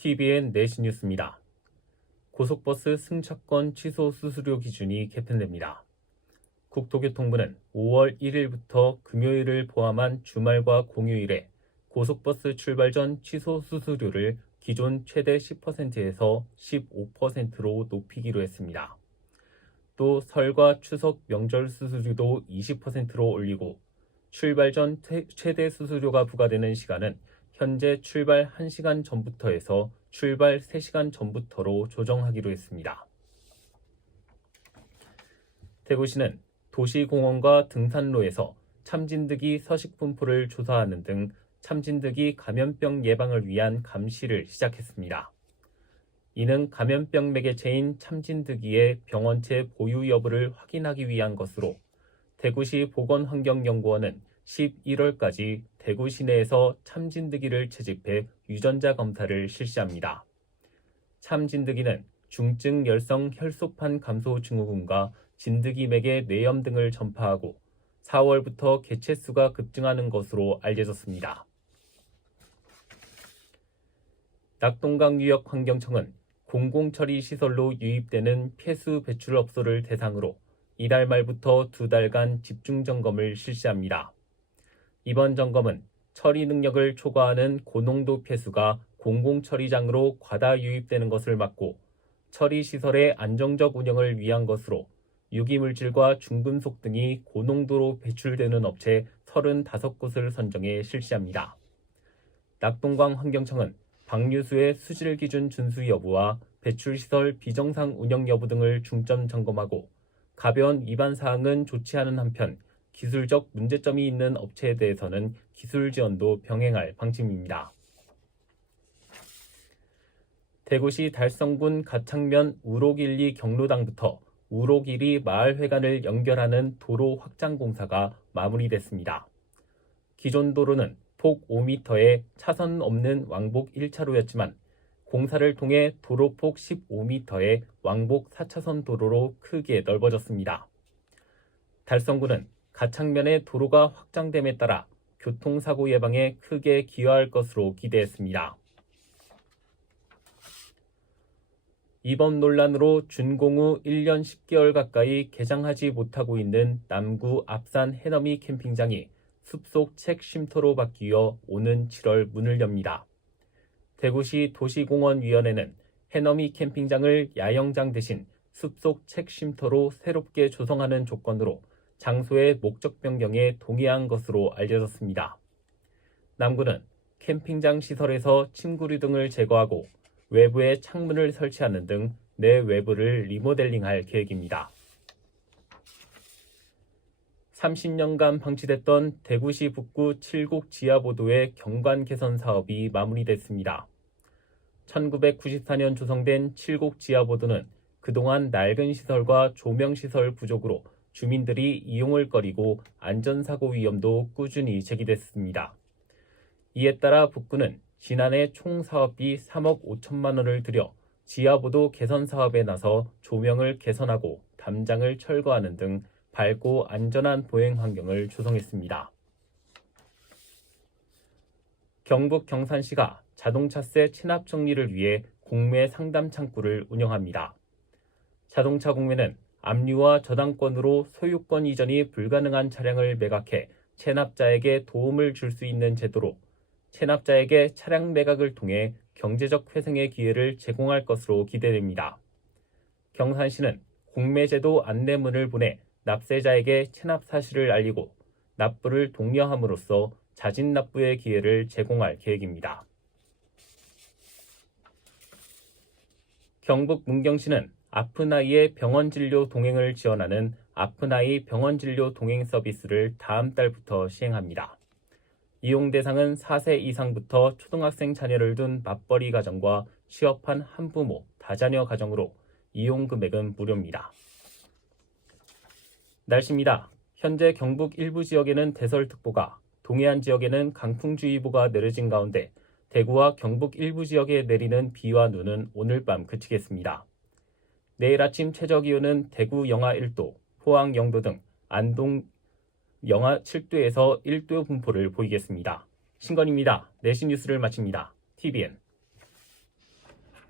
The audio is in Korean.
TVN 내신 뉴스입니다. 고속버스 승차권 취소 수수료 기준이 개편됩니다. 국토교통부는 5월 1일부터 금요일을 포함한 주말과 공휴일에 고속버스 출발 전 취소 수수료를 기존 최대 10%에서 15%로 높이기로 했습니다. 또 설과 추석 명절 수수료도 20%로 올리고 출발 전 최대 수수료가 부과되는 시간은 현재 출발 1시간 전부터 해서 출발 3시간 전부터로 조정하기로 했습니다. 대구시는 도시공원과 등산로에서 참진드기 서식분포를 조사하는 등 참진드기 감염병 예방을 위한 감시를 시작했습니다. 이는 감염병 매개체인 참진드기의 병원체 보유 여부를 확인하기 위한 것으로 대구시 보건환경연구원은 11월까지 대구 시내에서 참진드기를 채집해 유전자 검사를 실시합니다. 참진드기는 중증 열성 혈소판 감소 증후군과 진드기 맥의 뇌염 등을 전파하고 4월부터 개체수가 급증하는 것으로 알려졌습니다. 낙동강유역환경청은 공공처리시설로 유입되는 폐수 배출업소를 대상으로 이달 말부터 2달간 집중점검을 실시합니다. 이번 점검은 처리 능력을 초과하는 고농도 폐수가 공공처리장으로 과다 유입되는 것을 막고 처리시설의 안정적 운영을 위한 것으로 유기물질과 중금속 등이 고농도로 배출되는 업체 35곳을 선정해 실시합니다. 낙동강 환경청은 방류수의 수질 기준 준수 여부와 배출시설 비정상 운영 여부 등을 중점 점검하고 가벼운 위반 사항은 조치 하는 한편 기술적 문제점이 있는 업체에 대해서는 기술 지원도 병행할 방침입니다. 대구시 달성군 가창면 우록1, 2 경로당부터 우록1, 2 마을회관을 연결하는 도로 확장 공사가 마무리됐습니다. 기존 도로는 폭 5m에 차선 없는 왕복 1차로였지만 공사를 통해 도로폭 15m의 왕복 4차선 도로로 크게 넓어졌습니다. 달성군은 가창면의 도로가 확장됨에 따라 교통사고 예방에 크게 기여할 것으로 기대했습니다. 이번 논란으로 준공 후 1년 10개월 가까이 개장하지 못하고 있는 남구 앞산 해넘이 캠핑장이 숲속 책 쉼터로 바뀌어 오는 7월 문을 엽니다. 대구시 도시공원위원회는 해넘이 캠핑장을 야영장 대신 숲속 책 쉼터로 새롭게 조성하는 조건으로 장소의 목적 변경에 동의한 것으로 알려졌습니다. 남구는 캠핑장 시설에서 침구류 등을 제거하고 외부에 창문을 설치하는 등 내외부를 리모델링할 계획입니다. 30년간 방치됐던 대구시 북구 칠곡 지하보도의 경관 개선 사업이 마무리됐습니다. 1994년 조성된 칠곡 지하보도는 그동안 낡은 시설과 조명시설 부족으로 주민들이 이용을 꺼리고 안전사고 위험도 꾸준히 제기됐습니다. 이에 따라 북구는 지난해 총 사업비 3억 5천만 원을 들여 지하보도 개선 사업에 나서 조명을 개선하고 담장을 철거하는 등 밝고 안전한 보행 환경을 조성했습니다. 경북 경산시가 자동차세 체납 정리를 위해 공매 상담 창구를 운영합니다. 자동차 공매는 압류와 저당권으로 소유권 이전이 불가능한 차량을 매각해 체납자에게 도움을 줄 수 있는 제도로 체납자에게 차량 매각을 통해 경제적 회생의 기회를 제공할 것으로 기대됩니다. 경산시는 공매제도 안내문을 보내 납세자에게 체납 사실을 알리고 납부를 독려함으로써 자진 납부의 기회를 제공할 계획입니다. 경북 문경시는 아픈 아이의 병원 진료 동행을 지원하는 아픈 아이 병원 진료 동행 서비스를 다음 달부터 시행합니다. 이용 대상은 4세 이상부터 초등학생 자녀를 둔 맞벌이 가정과 취업한 한부모, 다자녀 가정으로 이용 금액은 무료입니다. 날씨입니다. 현재 경북 일부 지역에는 대설특보가, 동해안 지역에는 강풍주의보가 내려진 가운데 대구와 경북 일부 지역에 내리는 비와 눈은 오늘 밤 그치겠습니다. 내일 아침 최저기온은 대구 영하 1도, 포항 0도 등 안동 영하 7도에서 1도 분포를 보이겠습니다. 신건입니다. 내신 뉴스를 마칩니다. TVN